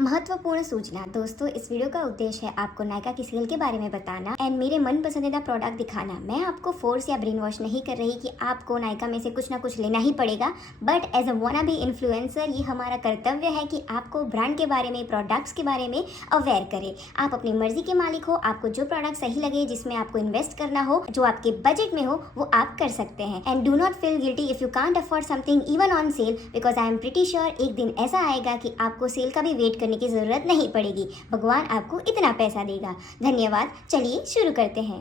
महत्वपूर्ण सूचना दोस्तों, इस वीडियो का उद्देश्य है आपको नायका की सीरियल के बारे में बताना एंड मेरे मन पसंदीदा प्रोडक्ट दिखाना। मैं आपको फोर्स या ब्रेन वॉश नहीं कर रही कि आपको नायका में से कुछ ना कुछ लेना ही पड़ेगा, but as a wanna be influencer ये हमारा कर्तव्य है कि आपको ब्रांड के बारे में, प्रोडक्ट्स के बारे में अवेयर करें। आप अपनी मर्जी के मालिक हो, आपको जो प्रोडक्ट सही लगे, जिसमें आपको इन्वेस्ट करना हो, जो आपके बजट में हो, वो आप कर सकते हैं। And do not feel guilty if you can't afford something even on sale, because I am pretty sure एक दिन ऐसा आएगा कि आपको सेल का भी वेट करने की जरूरत नहीं पड़ेगी। भगवान आपको इतना पैसा देगा। धन्यवाद। चलिए शुरू करते हैं।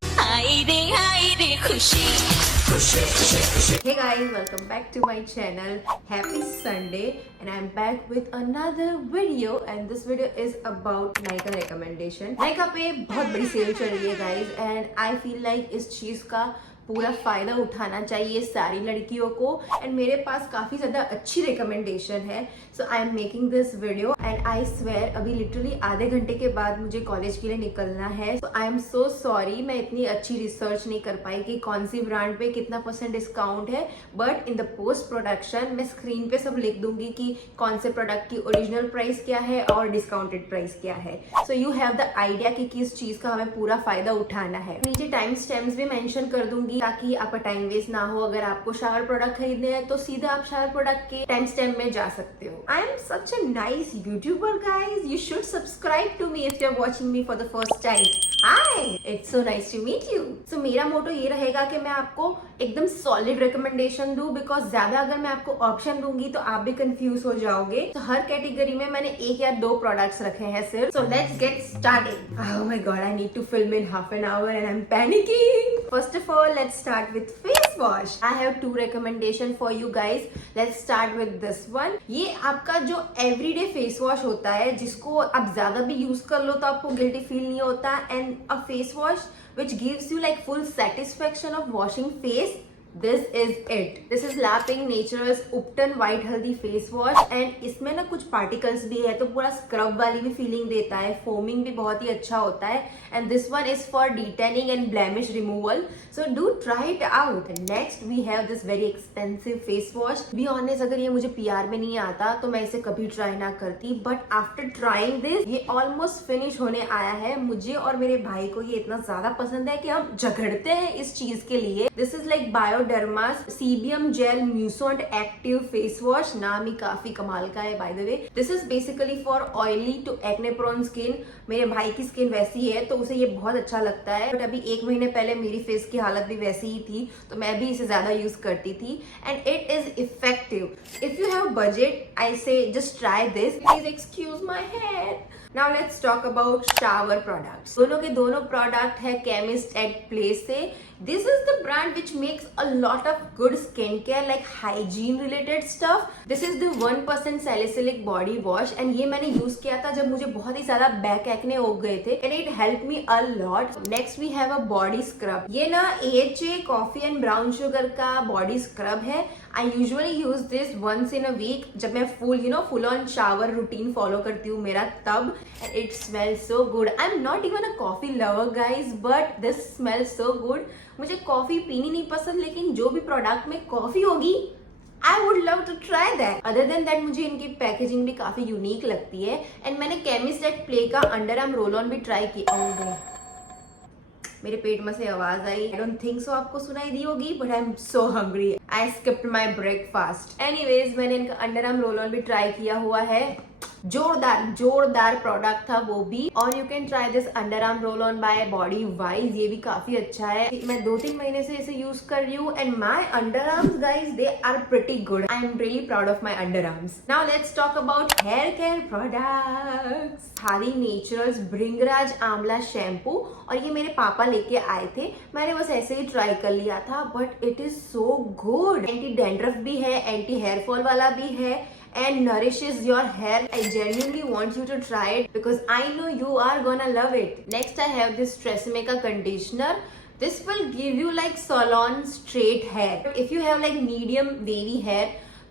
Hey guys, welcome back to my channel. Happy Sunday and I'm back with another video and this video is about Nykaa recommendation. Nykaa पे बहुत बड़ी सेल चल रही है guys and I feel like इस चीज का पूरा फायदा उठाना चाहिए सारी लड़कियों को एंड मेरे पास काफी ज्यादा अच्छी रिकमेंडेशन है, so I am making this video and I swear अभी लिटरली आधे घंटे के बाद मुझे कॉलेज के लिए निकलना है। So I am so sorry, मैं इतनी अच्छी रिसर्च नहीं कर पाई कि कौन सी ब्रांड पे कितना % डिस्काउंट है, but in the post production मैं स्क्रीन पे सब लिख दूंगी कि कौन से प्रोडक्ट की ओरिजिनल प्राइस क्या है और डिस्काउंटेड प्राइस क्या है। So you have the idea कि किस चीज का हमें पूरा फायदा उठाना है। नीचे टाइम स्टैम्प्स भी मेंशन कर दूंगी ताकि आपका टाइम वेस्ट ना हो। अगर आपको शावर प्रोडक्ट खरीदने हैं तो सीधा आप शावर प्रोडक्ट के टाइम स्टैम्प में जा सकते हो। I am such a nice YouTuber guys, you should subscribe to me if you are watching me for the first time. Hi, it's so nice to meet you. So मेरा motto ये रहेगा कि मैं आपको एकदम सॉलिड रिकमेंडेशन दूं, because ज्यादा अगर मैं आपको ऑप्शन दूंगी तो आप भी कंफ्यूज हो जाओगे। तो हर कैटेगरी में मैंने 1 या 2 प्रोडक्ट्स रखे हैं सिर्फ। So let's get started. Oh my god, I need to film in half an hour and I am panicking. First of all let's start with face wash. I have 2 recommendation for you guys. Let's start with this one. ये आपका जो everyday face wash होता है, जिसको आप ज्यादा भी use कर लो तो आपको गिल्टी फील नहीं होता, and a face wash which gives you like full satisfaction of washing face. This is it. This is Laping Naturals Upton White Haldi Face Wash and इसमें ना कुछ particles भी है तो पूरा स्क्रब वाली भी फीलिंग देता है, फोमिंग भी बहुत ही अच्छा होता है and this one is for detailing and blemish removal. So do try it out. Next we have this very expensive face wash. Be honest, अगर ये मुझे PR में नहीं आता तो मैं इसे कभी ट्राई ना करती, but after trying this ये almost finish होने आया है। मुझे और मेरे भाई को ये इतना ज्यादा पसंद है कि हम झगड़ते हैं इस चीज के लिए। This is like Bioderma's CBM Gel Mucint Active Face Wash. नाम ही काफी कमाल का है by the way. This is basically for oily to acne prone skin. मेरे भाई की स्किन वैसी है तो उसे ये बहुत अच्छा लगता है, बट अभी 1 महीने पहले मेरी फेस की हालत भी वैसी ही थी तो मैं भी इसे ज्यादा यूज करती थी and it is effective. If you have budget I say just try this. Please excuse my head. Now let's talk about shower products. दोनों के दोनों प्रोडक्ट है केमिस्ट एट प्लेस से। This is the brand which makes a lot of good skincare like hygiene related stuff. This is the 1% salicylic body wash and ये मैंने use किया था जब मुझे बहुत ही ज्यादा बैक एक्ने हो गए थे and it helped me a lot. Next we have a body scrub. ये ना AHA coffee and brown sugar का body scrub है। I usually use this once in a week जब मैं full on shower routine follow करती हूँ मेरा तब, and it smells so good. I'm not even a coffee lover guys, but this smells so good. मुझे coffee पीनी नहीं पसंद, लेकिन जो भी प्रोडक्ट में कॉफी होगी I would love to try that. Other than that मुझे इनकी पैकेजिंग भी काफी यूनिक लगती है एंड मैंने केमिस्ट एट प्ले का अंडर आर्म रोल ऑन भी ट्राई किया। मेरे पेट में से आवाज आई, आई डोंट थिंक सो आपको सुनाई दी होगी, but I am so hungry, I skipped my breakfast. Anyways मैंने इनका अंडर आर्म रोल ऑन भी ट्राई किया हुआ है, जोरदार प्रोडक्ट था वो भी। और you can try this under arm roll on by body wise, ये भी काफी अच्छा है। मैं 2-3 महीने से इसे यूज कर रही हूँ and my underarms guys they are pretty good. I am really proud of my underarms. Now let's talk about hair care products. Khadi Naturals bhringraj amla shampoo, और ये मेरे पापा लेके आए थे, मैंने बस ऐसे ही ट्राई कर लिया था, but it is so good. Anti dandruff भी है, एंटी हेयर फॉल वाला भी है and nourishes your hair. I genuinely want you to try it because I know you are gonna love it. Next I have this Tresemme conditioner. This will give you like salon straight hair. If you have like medium wavy hair,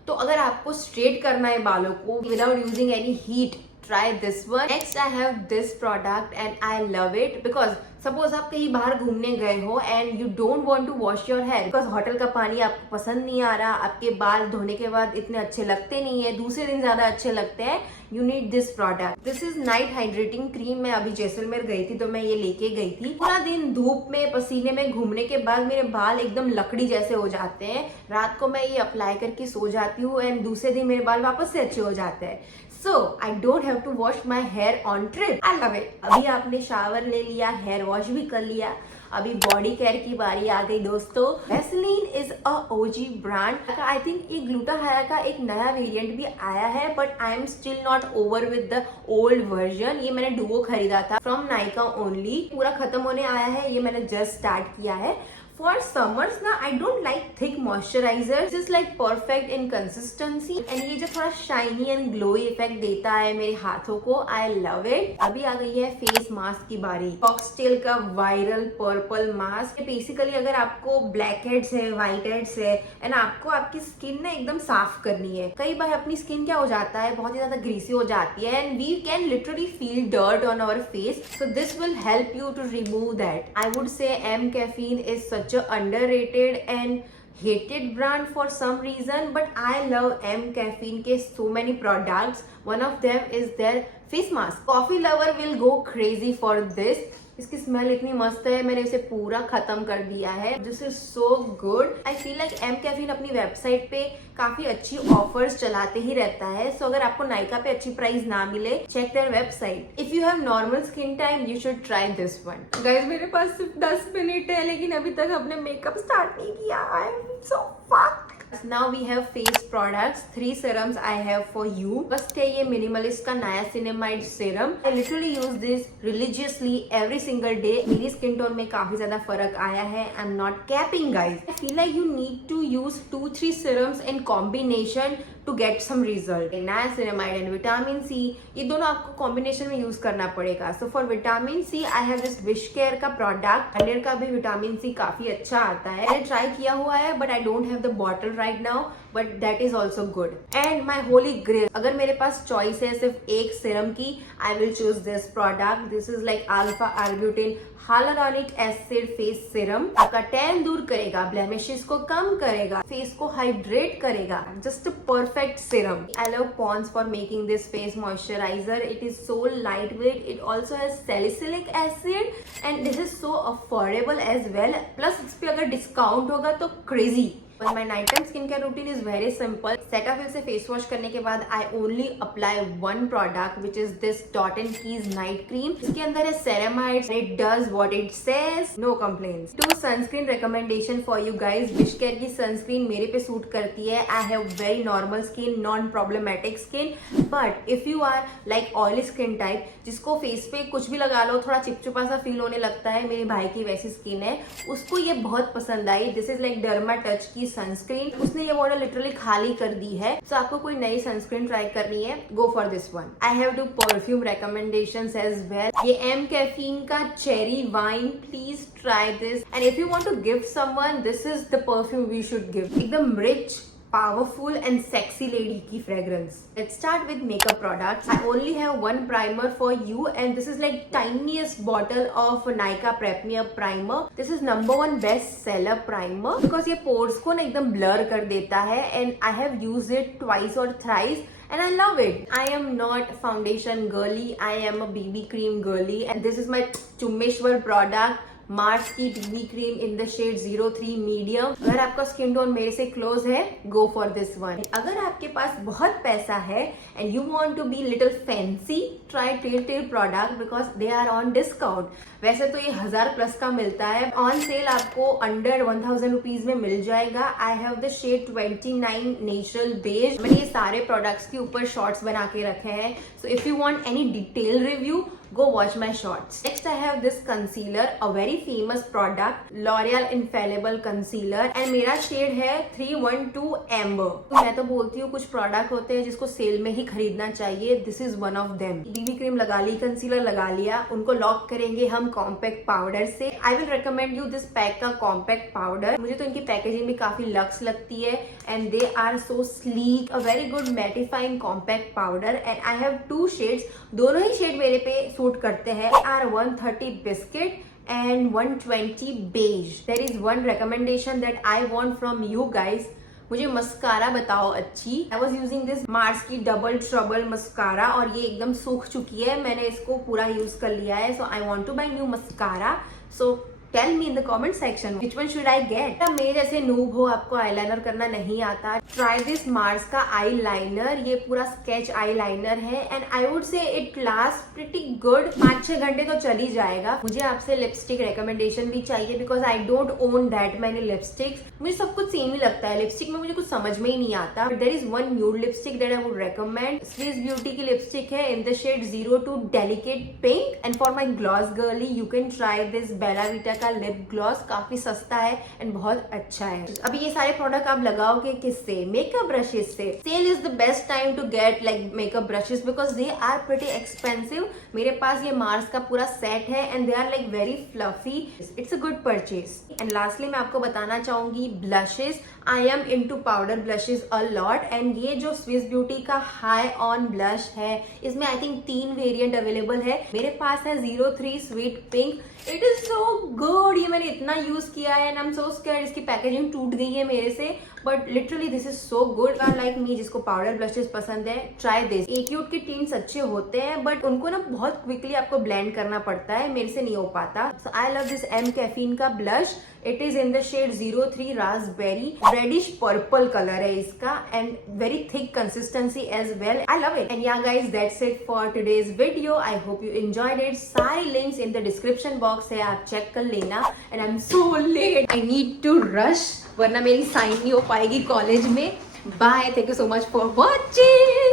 तो अगर आपको straight करना है बालों को without using any heat, try this one. Next I have this product and I love it because suppose आप कहीं बाहर घूमने गए हो and you don't want to wash your hair because hotel का पानी आपको पसंद नहीं आ रहा, आपके बाल धोने के बाद इतने अच्छे लगते नहीं है, दूसरे दिन ज्यादा अच्छे लगते हैं. You need this product. This is night hydrating cream. मैं अभी जैसलमेर गई थी तो मैं ये लेके गई थी. पूरा दिन धूप में पसीने में घूमने के बाद मेरे बाल एकदम लकड़ी जैसे हो जाते हैं. रात को मैं ये अप्लाई करके सो जाती हूँ एंड दूसरे दिन मेरे बाल वापस से अच्छे हो जाते हैं. So I don't have to wash my hair on trip. I love it. अभी आपने शावर ले लिया, हेयर वॉश भी कर लिया, अभी बॉडी केयर की बारी आ गई दोस्तों. Vaseline is a OG brand. I think ये ग्लूटाहारा का एक नया वेरिएंट भी आया है but I am still not over with the old version. ये मैंने डुओ खरीदा था फ्रॉम नाइका ओनली. पूरा खत्म होने आया है, ये मैंने जस्ट स्टार्ट किया है. For summers ना I don't like thick moisturizer. This is like perfect in consistency and ये जो थोड़ा shiny and glowy effect देता है मेरे हाथों को, I love it. अभी आ गई है फेस मास्क की बारी. फॉक्सटेल का वायरल पर्पल मास्क. बेसिकली अगर आपको ब्लैक हेड्स है, व्हाइट हेड्स है एंड आपको आपकी स्किन ना एकदम साफ करनी है. कई बार अपनी स्किन क्या हो जाता है, बहुत ही ज्यादा ग्रीसी हो जाती है and we can literally feel dirt on our face. So this will help you to remove that. I would say mCaffeine is such a underrated and hated brand for some reason but I love M Caffeine के so many products. One of them is their face mask. Coffee lover will go crazy for this. इसकी smell इतनी मस्त है, मैंने इसे पूरा खत्म कर दिया है. This is so good. I feel like mCaffeine अपनी वेबसाइट पे काफी अच्छी ऑफर्स चलाते ही रहता है. सो अगर आपको नाइका पे अच्छी प्राइस ना मिले, check their website. If you have normal skin time you should try this one. Guys मेरे पास सिर्फ 10 मिनट है लेकिन अभी तक हमने मेकअप स्टार्ट नहीं किया. आई am so fucked. Now we have face products. 3 serums I have for you. First है ये minimalist का niacinamide serum. I literally use this religiously every single day. मेरी skin tone में काफी ज्यादा फर्क आया है. I'm not capping guys. I feel like you need to use 2-3 serums in combination to get some result. Niacinamide and vitamin C ये दोनों आपको combination में use करना पड़ेगा. So for vitamin C I have this Wishcare का product. 100 का भी vitamin C काफी अच्छा आता है. मैंने try किया हुआ है but I don't have the bottle right now but that is also good. And my holy grail, अगर मेरे पास choice है सिर्फ एक serum की, I will choose this product. This is like alpha arbutin hyaluronic acid face serum. आपका tan दूर करेगा, blemishes को कम करेगा, फेस को हाइड्रेट करेगा. Just a perfect serum. I love Pond's for making this face moisturizer. It is so lightweight. It also has salicylic acid and this is so affordable as well. Plus इस पे अगर discount होगा तो crazy. But my nighttime skincare routine is very simple. Cetaphil से face wash करने के बाद I only apply one product which is this Dot and Keys night cream. इसके अंदर है ceramides. It does what it says. No complaints. 2 sunscreen recommendation for you guys. Wishcare की sunscreen मेरे पे सूट करती है. I have very normal skin, non-problematic skin. But if you are like oily skin type, जिसको face पे कुछ भी लगा लो थोड़ा चिपचिपा सा फील होने लगता है, मेरे भाई की वैसी स्किन है, उसको ये बहुत पसंद आई. This is like Derma Touch की सनस्क्रीन. उसने ये बॉटल लिटरली खाली कर दी है. तो आपको कोई नई सनस्क्रीन ट्राई करनी है, go for this one. I have two perfume recommendations as well. ये एम कैफीन का cherry wine. Please try this and if you want to gift someone this is the perfume we should give. एकदम rich, powerful and sexy lady की fragrance. Let's start with makeup products. I only have one primer for you and this is like tiniest bottle of Nykaa Prep Me Up primer. This is #1 best seller primer because ये pores को ना एकदम blur कर देता है and I have used it twice or thrice and I love it. I am not foundation girly. I am a BB cream girly and this is my Chummeshwar product. Mars की BB cream in the shade 03 medium. अगर आपका skin tone मेरे से close है, go for this one. अगर आपके पास बहुत पैसा है and you want to be little fancy, try tell product because they are on discount. वैसे तो ये 1000+ का मिलता है, ऑन सेल आपको अंडर 1000 रुपीज में मिल जाएगा. I have the shade 29 natural beige. मैंने ये सारे प्रोडक्ट्स के ऊपर शॉर्ट्स बना के रखे हैं. So if you want any detail review, go watch my shorts. Next I have this concealer, a very famous product, L'Oreal Infallible Concealer, and मेरा शेड है 312 Amber. तो मैं तो बोलती हूँ कुछ प्रोडक्ट होते हैं जिसको सेल में ही खरीदना चाहिए. This is one of them. BB cream लगा ली, कंसीलर लगा लिया, उनको लॉक करेंगे हम कॉम्पैक्ट पाउडर से. I will recommend you this pack का कॉम्पैक्ट पाउडर. मुझे तो इनकी पैकेजिंग भी काफी लक्स लगती है and they are so sleek, a very good mattifying compact powder and I have two shades. दोनों ही शेड मेरे पे सूट करते हैं. They are 130 biscuit and 120 beige. There is one recommendation that I want from you guys. मुझे mascara बताओ अच्छी. I was using this Mars की double trouble mascara और ये एकदम सूख चुकी है. मैंने इसको पूरा यूज कर लिया है. So I want to buy new mascara. So tell me in the comment section which one should I get. मेरे जैसे नूब हो, आपको आईलाइनर करना नहीं आता, try this मार्स का आईलाइनर. ये पूरा स्केच आईलाइनर है and I would say it lasts pretty good. 5-6 घंटे तो चल ही जाएगा. मुझे आपसे लिपस्टिक रिकमेंडेशन भी चाहिए because I don't own that many lipsticks. मुझे सब कुछ सेम ही लगता है लिपस्टिक में, मुझे कुछ समझ में ही नहीं आता. But there is one nude lipstick that I would recommend. Swiss Beauty की लिपस्टिक है in the shade 02 Delicate Pink and for my gloss girly you can try this Bella Vita का लिप ग्लॉस. काफी सस्ता है and बहुत अच्छा है. अभी ये सारे प्रोडक्ट आप लगाओगे किससे? मेकअप ब्रशेस से. Sale is the best time to get like makeup brushes because they are pretty expensive. मेरे पास ये मार्स का पूरा सेट है and they are like very fluffy. It's a good purchase. And lastly मैं आपको बताना चाहूंगी blushes. I am into powder blushes a lot and ये जो स्विस ब्यूटी का हाई ऑन ब्लश है इसमें आई थिंक 3 वेरिएंट अवेलेबल है. मेरे पास है 03 sweet pink. It is so good. ये मैंने इतना यूज किया है and I am so scared. इसकी पैकेजिंग टूट गई है मेरे से but literally this is so good. Like me जिसको पाउडर ब्लशेस पसंद है, ट्राई दिस. एक्यूट के टिंट्स अच्छे होते हैं बट उनको ना बहुत क्विकली आपको ब्लेंड करना पड़ता है. मेरे से नहीं हो पाता. So I love this M caffeine का blush. It is in the shade 03 raspberry. Reddish purple colour है इसका and very thick consistency as well. I love it. And yeah guys that's it for today's video. I hope you enjoyed it. सारी links in the description box है, आप check कर लेना. And I am so late, I need to rush वरना मेरी sign नहीं हो पाएगी कॉलेज में. Bye. Thank you so much for watching.